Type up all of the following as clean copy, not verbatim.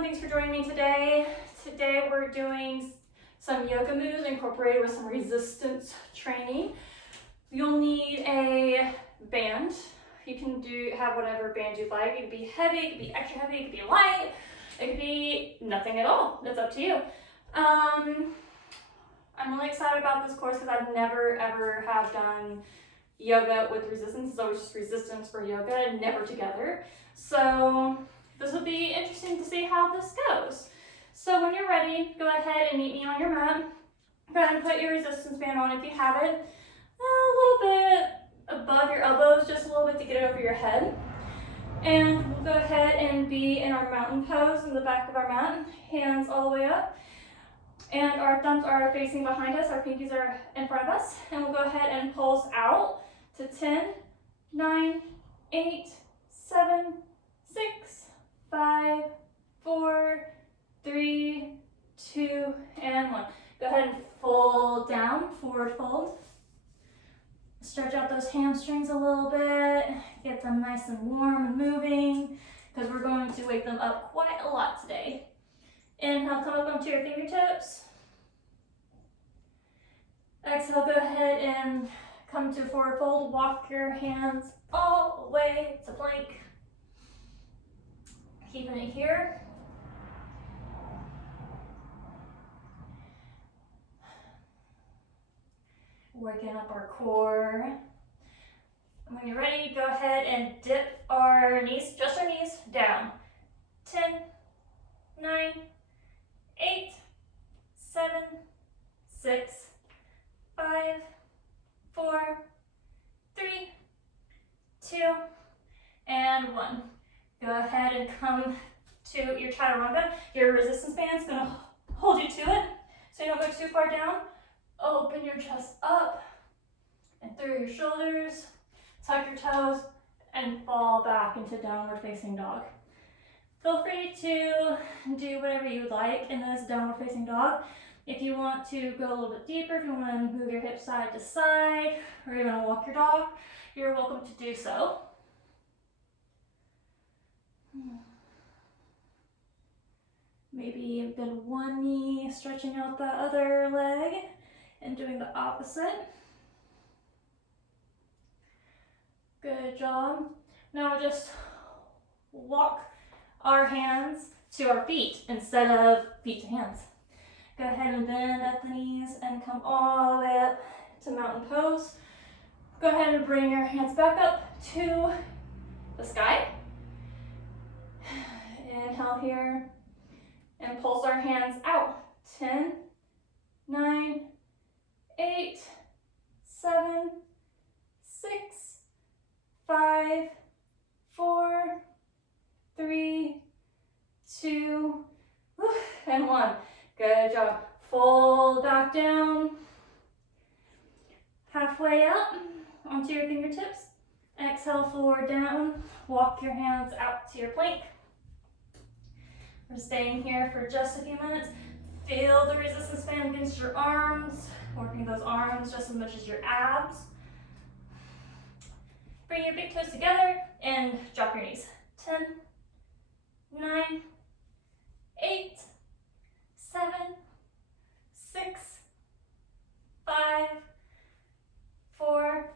everyone, thanks for joining me today. Today we're doing some yoga moves incorporated with some resistance training. You'll need a band. You can have whatever band you'd like. It could be heavy, it could be extra heavy, it could be light, it could be nothing at all. It's up to you. I'm really excited about this course because I've never ever have done yoga with resistance. It's always just resistance for yoga and never together. So this will be interesting to see how this goes. So when you're ready, go ahead and meet me on your mat. Go ahead and put your resistance band on if you have it. A little bit above your elbows, just a little bit to get it over your head. And we'll go ahead and be in our mountain pose in the back of our mat, hands all the way up. And our thumbs are facing behind us, our pinkies are in front of us. And we'll go ahead and pulse out to 10, 9, 8, 7, 6, 5, 4, 3, 2, and 1. Go ahead and fold down, forward fold. Stretch out those hamstrings a little bit, get them nice and warm and moving, because we're going to wake them up quite a lot today. Inhale, come up onto your fingertips. Exhale, go ahead and come to forward fold. Walk your hands all the way to plank. Keeping it here. Working up our core. And when you're ready, go ahead and dip our knees, just our knees, down. 10, 9, 8, 7, 6, 5, 4, 3, 2, and 1. Go ahead and come to your chaturanga. Your resistance band is going to hold you to it so you don't go too far down. Open your chest up and through your shoulders. Tuck your toes and fall back into downward facing dog. Feel free to do whatever you would like in this downward facing dog. If you want to go a little bit deeper, if you want to move your hips side to side, or even walk your dog, you're welcome to do so. Maybe bend one knee, stretching out the other leg, and doing the opposite. Good job. Now just walk our hands to our feet instead of feet to hands. Go ahead and bend at the knees and come all the way up to mountain pose. Go ahead and bring your hands back up to the sky. Inhale here and pulse our hands out. 10, 9, 8, 7, 6, 5, 4, 3, 2, and 1. Good job. Fold back down. Halfway up onto your fingertips. Exhale, forward down. Walk your hands out to your plank. We're staying here for just a few minutes. Feel the resistance band against your arms. Working those arms just as much as your abs. Bring your big toes together and drop your knees. 10, 9, 8, 7, 6, 5, 4,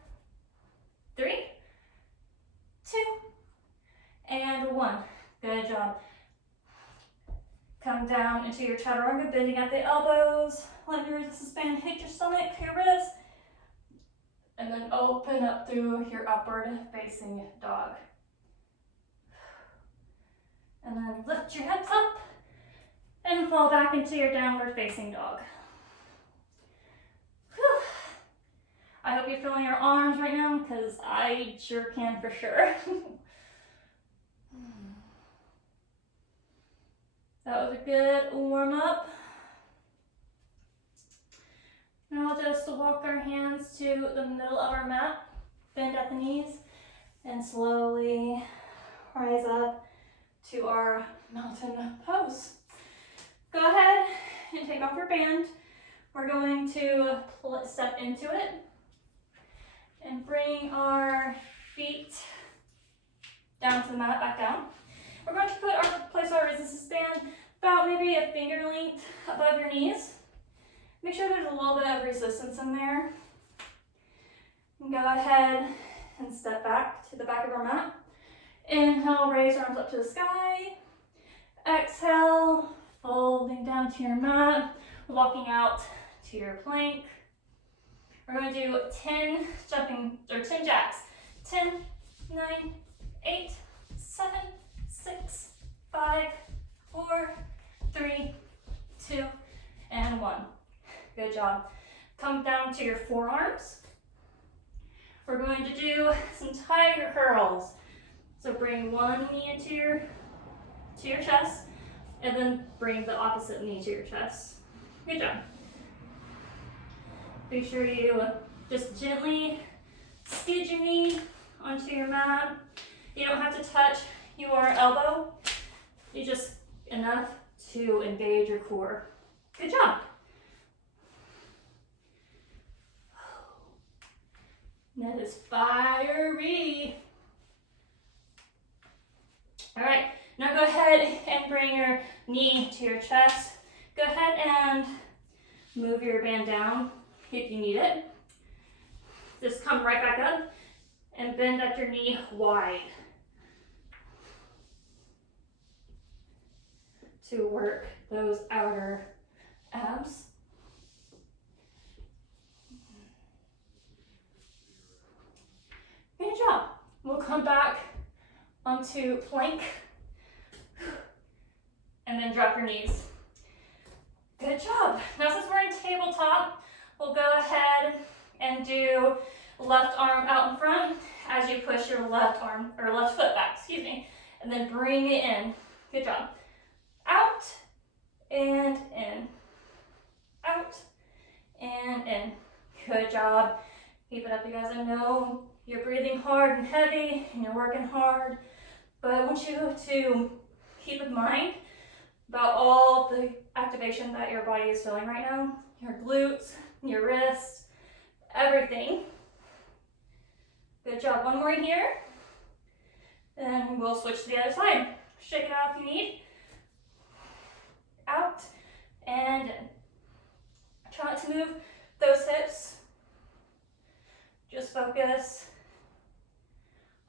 3, 2, and 1. Good job. Come down into your chaturanga, bending at the elbows. Let your resistance band hit your stomach, your ribs. And then open up through your upward facing dog. And then lift your hips up and fall back into your downward facing dog. Whew. I hope you're feeling your arms right now because I sure can for sure. That was a good warm up. Now just walk our hands to the middle of our mat, bend at the knees, and slowly rise up to our mountain pose. Go ahead and take off your band. We're going to step into it and bring our feet down to the mat, back down. We're going to place our resistance band about maybe a finger length above your knees. Make sure there's a little bit of resistance in there. And go ahead and step back to the back of our mat. Inhale, raise arms up to the sky. Exhale, folding down to your mat, walking out to your plank. We're going to do 10 jacks. 10, 9, 8, 7, 6, 5, 4, 3, 2, and 1. Good job. Come down to your forearms. We're going to do some tiger curls. So bring one knee into your chest, and then bring the opposite knee to your chest. Good job. Be sure you just gently skid your knee onto your mat. You don't have to touch your elbow. You just enough to engage your core. Good job. That is fiery. All right, now go ahead and bring your knee to your chest. Go ahead and move your band down if you need it. Just come right back up and bend at your knee wide to work those outer abs. Good job. We'll come back onto plank and then drop your knees. Good job. Now since we're in tabletop, we'll go ahead and do left arm out in front as you push your left foot back, and then bring it in. Good job. Out and in. Out and in. Good job. Keep it up, you guys. I know you're breathing hard and heavy and you're working hard, but I want you to keep in mind about all the activation that your body is feeling right now. Your glutes, your wrists, everything. Good job. One more here. Then we'll switch to the other side. Shake it out if you need. Out and in. Try not to move those hips. Just focus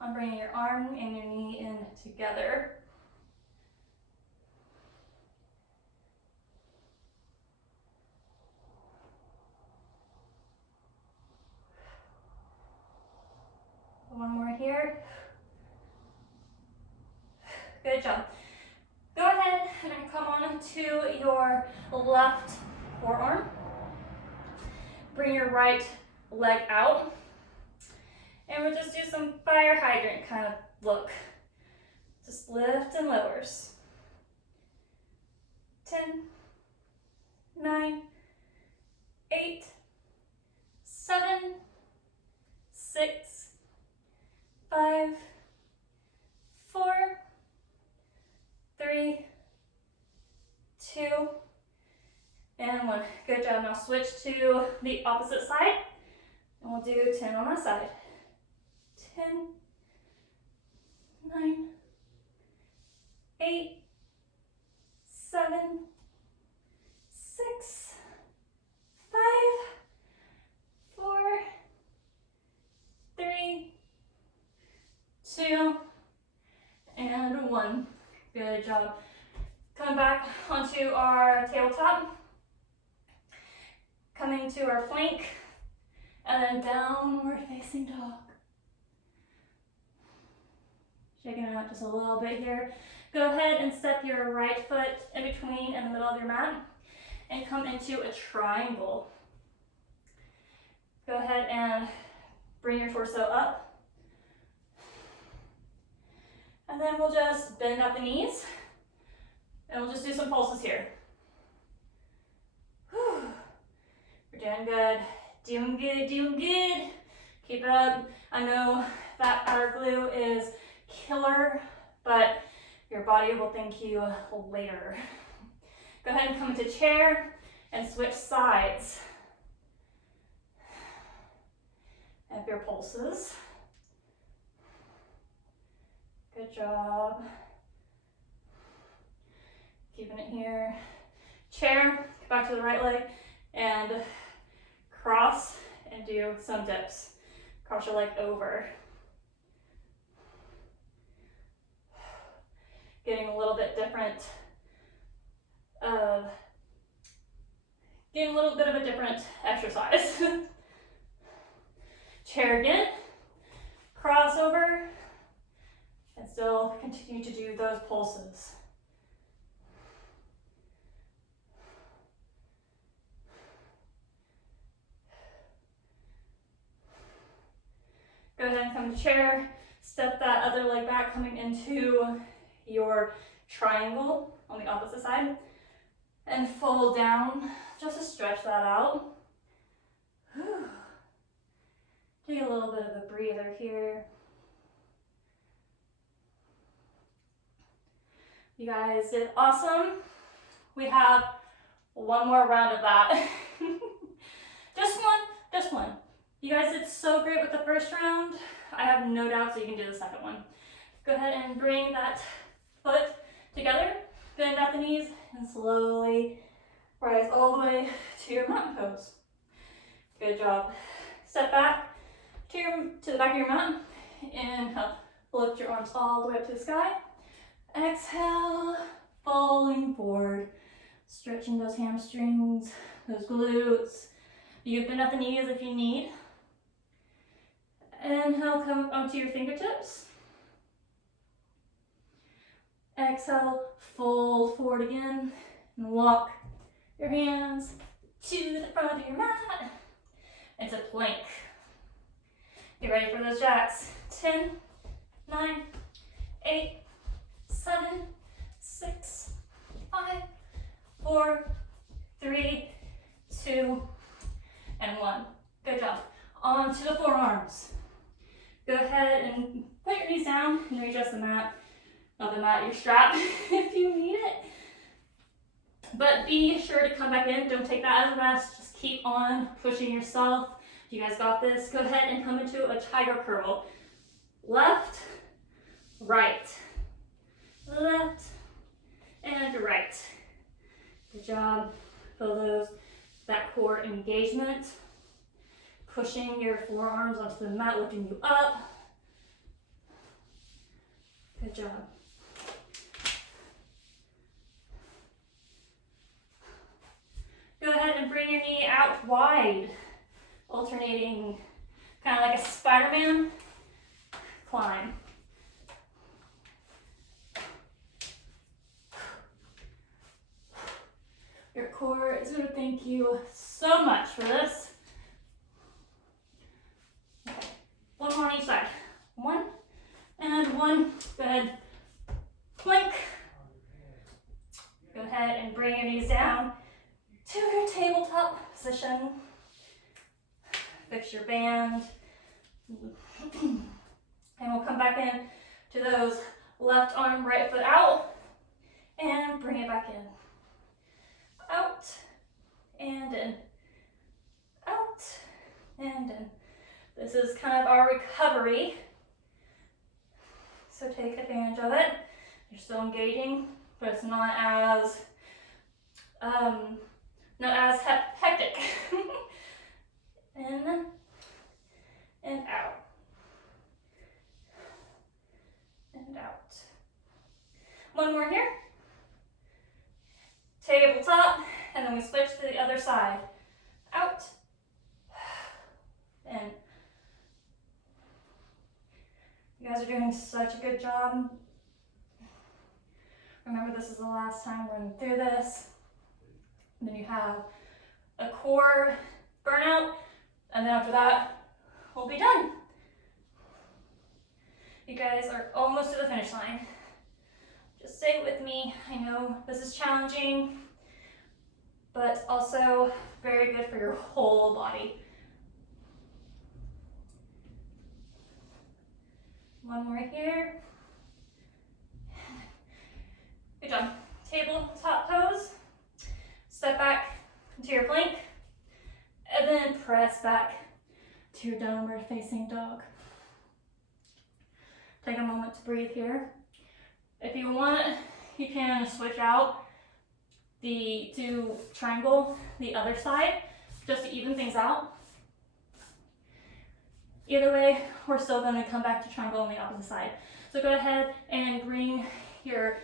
on bringing your arm and your knee in together. One more here. Good job. Go ahead and come on to your left forearm. Bring your right leg out. And we'll just do some fire hydrant kind of look. Just lift and lowers. 10, 9, 8, 7, 6, 5, 4, 3, 2, and 1. Good job. Now switch to the opposite side, and we'll do 10 on that side. 10, 9, 8, 7, 6, 5, 4, 3, 2, and 1. Good job. Come back onto our tabletop. Coming to our plank, and then downward facing dog. Shaking it out just a little bit here. Go ahead and step your right foot in between in the middle of your mat and come into a triangle. Go ahead and bring your torso up. And then we'll just bend at the knees and we'll just do some pulses here. Whew. We're doing good. Doing good, doing good. Keep it up. I know that outer glute is killer, but your body will thank you later. Go ahead and come into chair and switch sides. Up your pulses. Good job. Keep Keeping it here. Chair, back to the right leg, and cross and do some dips. Cross your leg over. Getting a little bit different getting a little bit of a different exercise. Chair again, cross over, and still continue to do those pulses. Go ahead and come to chair, step that other leg back, coming into your triangle on the opposite side, and fold down just to stretch that out. Take a little bit of a breather here. You guys did awesome. We have one more round of that. Just one. You guys did so great with the first round. I have no doubts that you can do the second one. Go ahead and bring that foot together, bend at the knees, and slowly rise all the way to your mountain pose. Good job. Step back to the back of your mat. Inhale, lift your arms all the way up to the sky. Exhale, falling forward, stretching those hamstrings, those glutes. You can bend at the knees if you need. Inhale, come onto your fingertips. Exhale, fold forward again, and walk your hands to the front of your mat into plank. Get ready for those jacks. 10, 9, 8, 7, 6, 5, 4, 3, 2, and 1. Good job. On to the forearms. Go ahead and put your knees down and readjust the mat. Not the mat, your strap if you need it. But be sure to come back in. Don't take that as a rest. Just keep on pushing yourself. You guys got this. Go ahead and come into a tiger curl. Left, right, left, and right. Good job. Feel that core engagement. Pushing your forearms onto the mat, lifting you up. Good job. Go ahead and bring your knee out wide, alternating kind of like a Spider-Man climb. Your core is going to thank you so much for this. Okay. One more on each side. 1 and 1. Go ahead. Plank. Go ahead and bring your knees down to your tabletop position. Fix your band. And we'll come back in to those left arm, right foot out. And bring it back in. Out and in. Out and in. This is kind of our recovery. So take advantage of it. You're still engaging, but it's not as hectic. In and out. And out. One more here. Tabletop, and then we switch to the other side. Out. In. You guys are doing such a good job. Remember, this is the last time running through this. And then you have a core burnout, and then after that, we'll be done. You guys are almost to the finish line. Just stay with me. I know this is challenging, but also very good for your whole body. One more here. Good job. Tabletop pose. Step back into your plank, and then press back to your downward facing dog. Take a moment to breathe here. If you want, you can switch out do triangle the other side just to even things out. Either way, we're still going to come back to triangle on the opposite side. So go ahead and bring your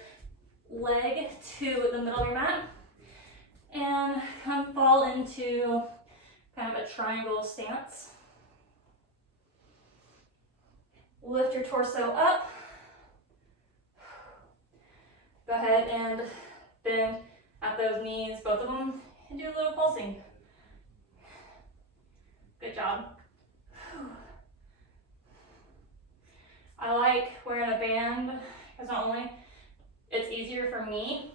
leg to the middle of your mat and come fall into kind of a triangle stance. Lift your torso up. Go ahead and bend at those knees, both of them, and do a little pulsing. Good job. I like wearing a band because not only it's easier for me,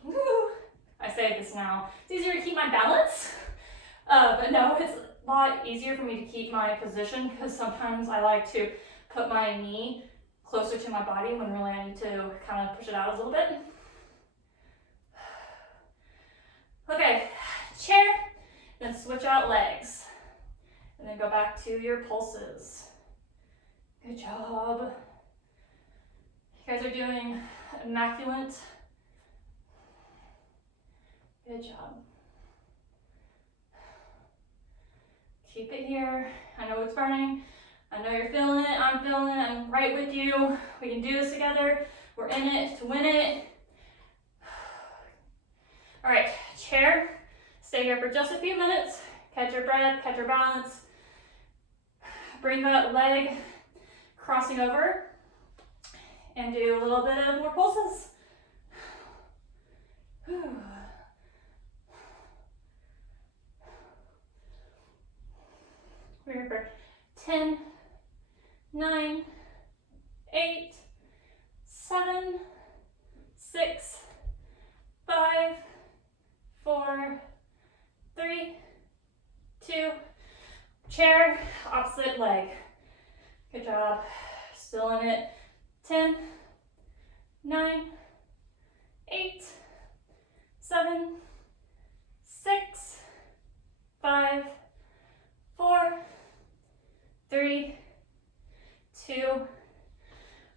I say this now, it's easier to keep my balance, but no, it's a lot easier for me to keep my position because sometimes I like to put my knee closer to my body when really I need to kind of push it out a little bit. Okay, chair, then switch out legs, and then go back to your pulses. Good job. You guys are doing immaculate. Good job. Keep it here. I know it's burning. I know you're feeling it. I'm feeling it. I'm right with you. We can do this together. We're in it to win it. All right, chair. Stay here for just a few minutes. Catch your breath, catch your balance. Bring that leg crossing over and do a little bit of more pulses. We're here for 10, 9, 8, 7, 6, 5, 4, 3, 2, chair, opposite leg. Good job. Still in it. 10, 9, 8, 7, 6, 5, 4, 3, 2,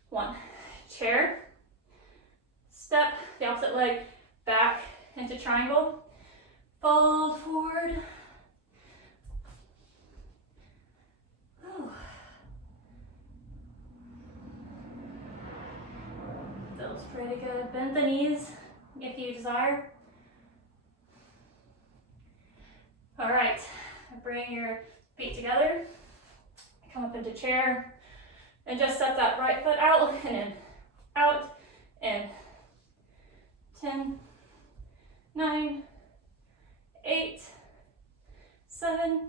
1. Chair. Step the opposite leg back into triangle. Fold forward. Feels pretty good. Bend the knees if you desire. All right, bring your feet together. Come up into chair and just step that right foot out and in, out, in. 10, 9, 8, 7,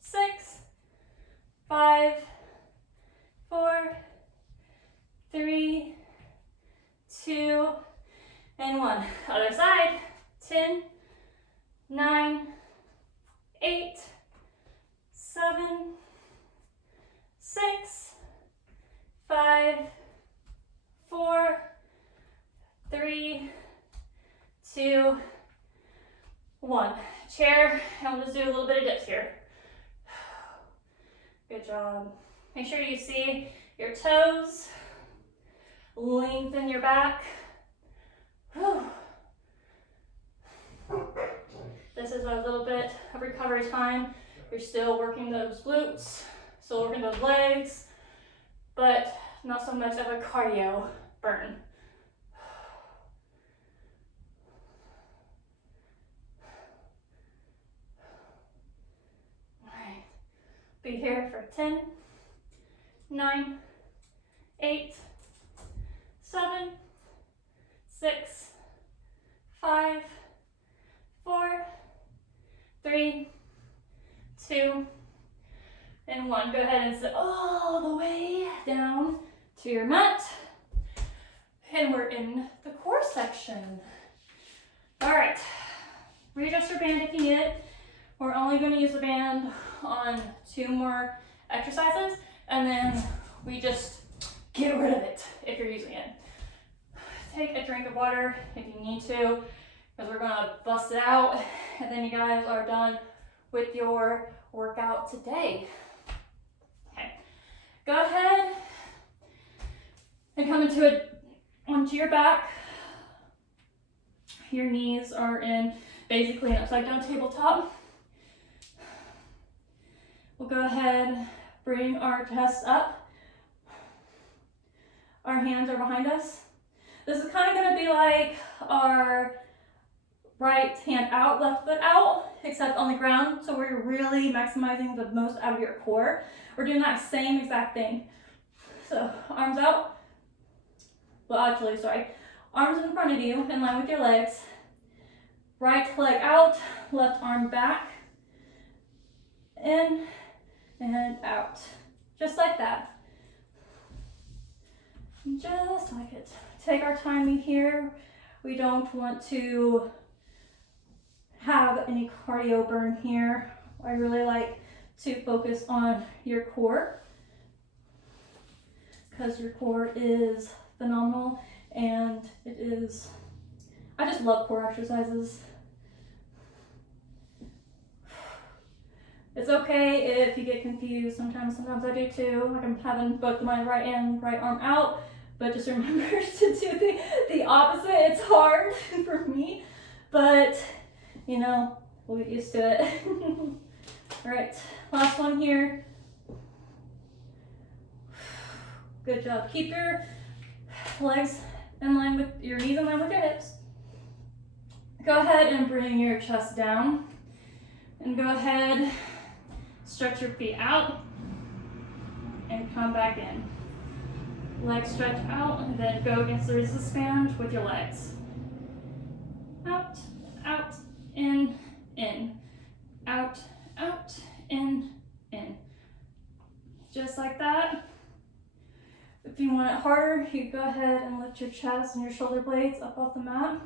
6, 5, 4, 3, 2, and 1. Other side. 10, 9, 8, 7, 6, 5, 4, 3, 2, 1. Chair, and I'll just do a little bit of dips here. Good job. Make sure you see your toes. Lengthen your back. This is a little bit of recovery time. You're still working those glutes, still working those legs, but not so much of a cardio burn. All right, be here for 10, 9, 8, 7, 6, 5, 4, 3, 2, and 1. Go ahead and sit all the way down to your mat. And we're in the core section. All right, readjust your band if you need it. We're only going to use the band on 2 more exercises, and then we just get rid of it if you're using it. Take a drink of water if you need to, because we're gonna bust it out, and then you guys are done with your workout today. Okay, go ahead and come onto your back. your knees are in basically an upside down tabletop. We'll go ahead, bring our chest up. Our hands are behind us. This is kind of going to be like our right hand out, left foot out, except on the ground. So we're really maximizing the most out of your core. We're doing that same exact thing. So arms out. Well, actually, sorry. Arms in front of you, in line with your legs. Right leg out, left arm back. In and out. Just like that. Just like it. Take our time here. We don't want to have any cardio burn here. I really like to focus on your core because your core is phenomenal, and it is, I just love core exercises. It's okay if you get confused. Sometimes I do too. Like I'm having both my right and right arm out, but just remember to do the opposite. It's hard for me, but you know, we'll get used to it. All right, last one here. Good job. Keep your legs in line with your knees in line with your hips. Go ahead and bring your chest down, and go ahead, stretch your feet out and come back in. Legs stretch out, and then go against the resistance band with your legs. Out, out, in, out, out, in. Just like that. If you want it harder, you go ahead and lift your chest and your shoulder blades up off the mat.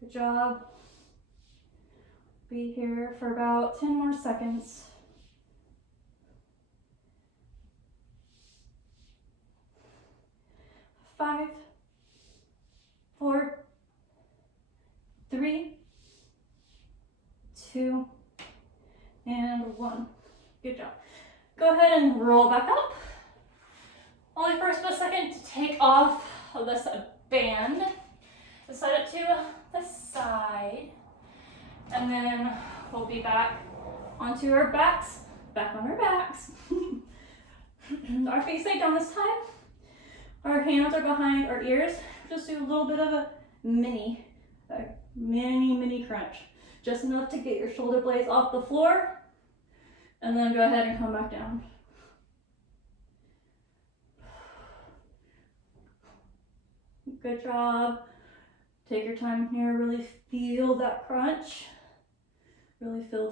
Good job. Be here for about 10 more seconds. 5, 4, 3, 2, and 1. Good job. Go ahead and roll back up. Only for a split second to take off this band. Set it to the side. And then we'll be back onto our backs. Back on our backs. Our feet stay down this time. Our hands are behind our ears. Just do a little bit of a mini crunch. Just enough to get your shoulder blades off the floor. And then go ahead and come back down. Good job. Take your time here. Really feel that crunch. Really feel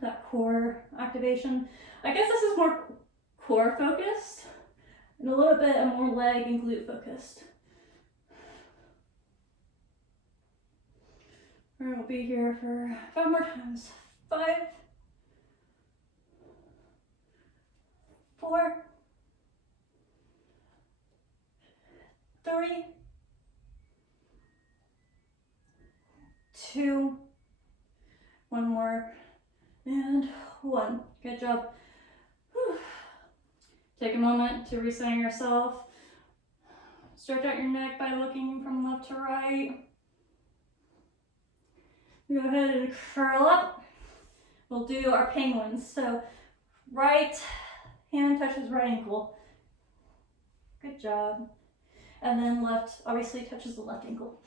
that core activation. I guess this is more core focused and a little bit more leg and glute focused. We'll be here for 5 more times. 5, 4, 3, 2, 1 more, and 1. Good job. Whew. Take a moment to recenter yourself. Stretch out your neck by looking from left to right. Go ahead and curl up. We'll do our penguins. So right hand touches right ankle. Good job. And then left obviously touches the left ankle.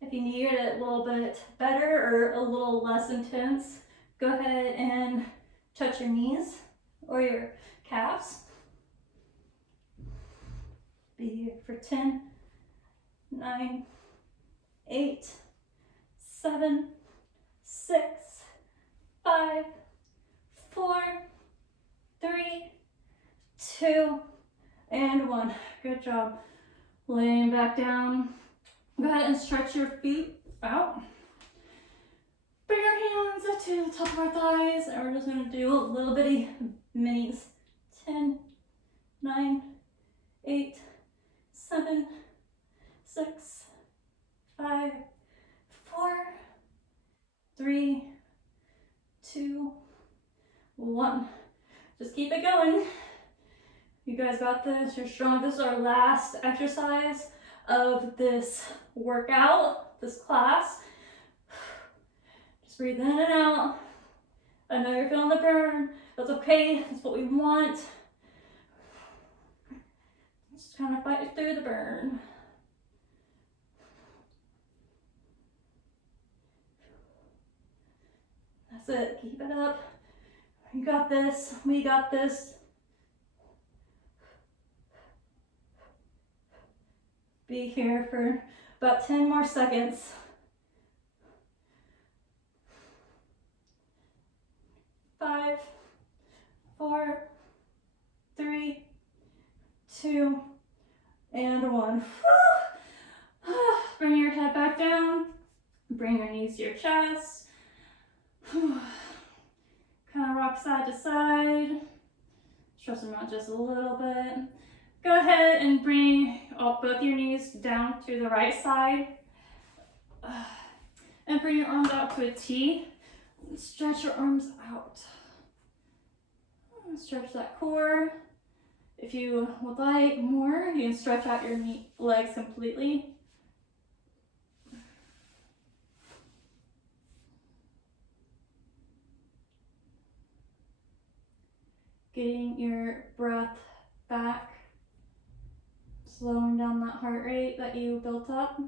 If you need it a little bit better or a little less intense, go ahead and touch your knees or your calves. Be here for 10, 9, 8, 7, 6, 5, 4, 3, 2, and 1. Good job. Laying back down. Go ahead and stretch your feet out. Bring your hands up to the top of our thighs, and we're just going to do a little bitty minis. 10, 9, 8, 7, 6, 5, 4, 3, 2, 1. Just keep it going. You guys got this, you're strong. This is our last exercise of this workout, this class. Just breathe in and out. I know you're feeling the burn. That's okay, that's what we want. Just kind of fight through the burn. That's it, keep it up. You got this, we got this. Be here for about 10 more seconds. 5, 4, 3, 2, and 1. Bring your head back down. Bring your knees to your chest. Kind of rock side to side. Stretch them out just a little bit. Go ahead and bring both your knees down to the right side. And bring your arms out to a T. Stretch your arms out. Stretch that core. If you would like more, you can stretch out your legs completely. Getting your breath back. Slowing down that heart rate that you built up.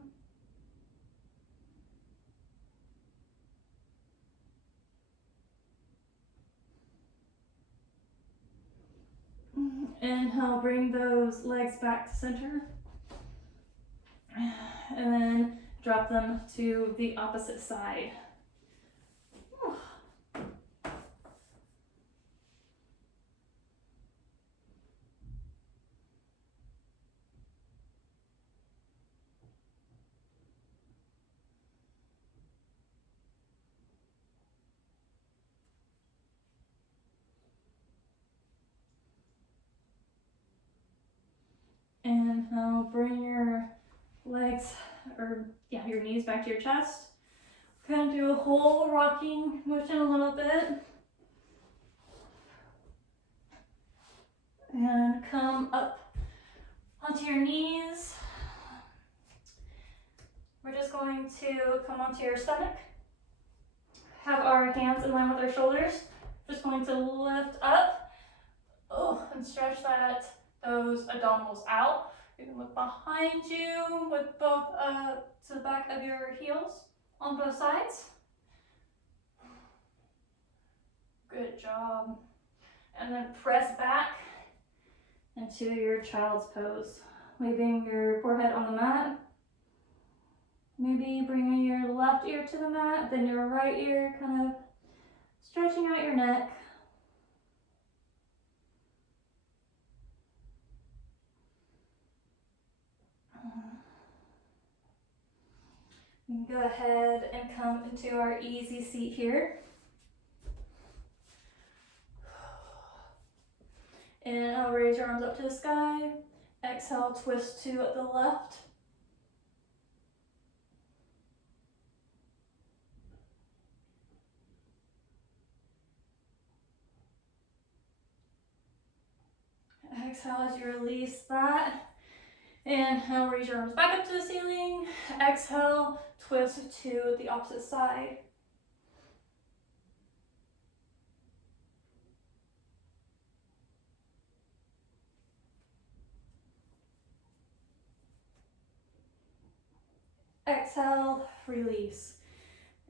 Inhale, bring those legs back to center. And then drop them to the opposite side. Inhale, bring your legs, your knees back to your chest. Kind of do a whole rocking motion a little bit. And come up onto your knees. We're just going to come onto your stomach. Have our hands in line with our shoulders. Just going to lift up. And stretch those abdominals out. You can look behind you with both to the back of your heels on both sides. Good job. And then press back into your child's pose. Leaving your forehead on the mat. Maybe bringing your left ear to the mat, then your right ear, kind of stretching out your neck. We can go ahead and come into our easy seat here. Inhale, raise your arms up to the sky. Exhale, twist to the left. Exhale as you release that. Inhale, raise your arms back up to the ceiling. Exhale, twist to the opposite side. Exhale, release.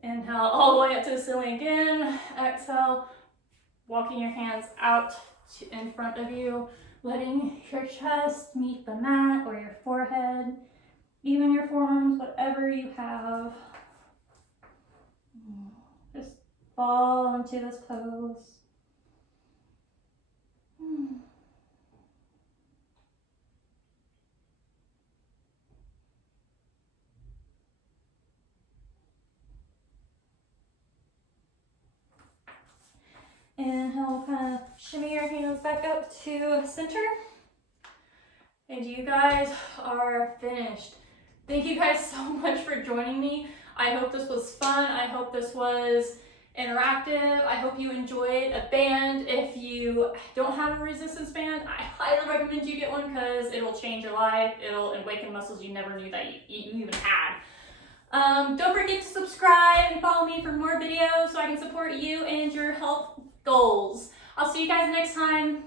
Inhale all the way up to the ceiling again. Exhale, walking your hands out in front of you, letting your chest meet the mat or your forehead, even your forearms, whatever you have. Just fall into this pose. Inhale, kind of shimmy your hands back up to center. And you guys are finished. Thank you guys so much for joining me. I hope this was fun. I hope this was interactive. I hope you enjoyed. A band, if you don't have a resistance band, I highly recommend you get one because it will change your life. It'll awaken muscles you never knew that you even had. Don't forget to subscribe and follow me for more videos so I can support you and your health goals. I'll see you guys next time.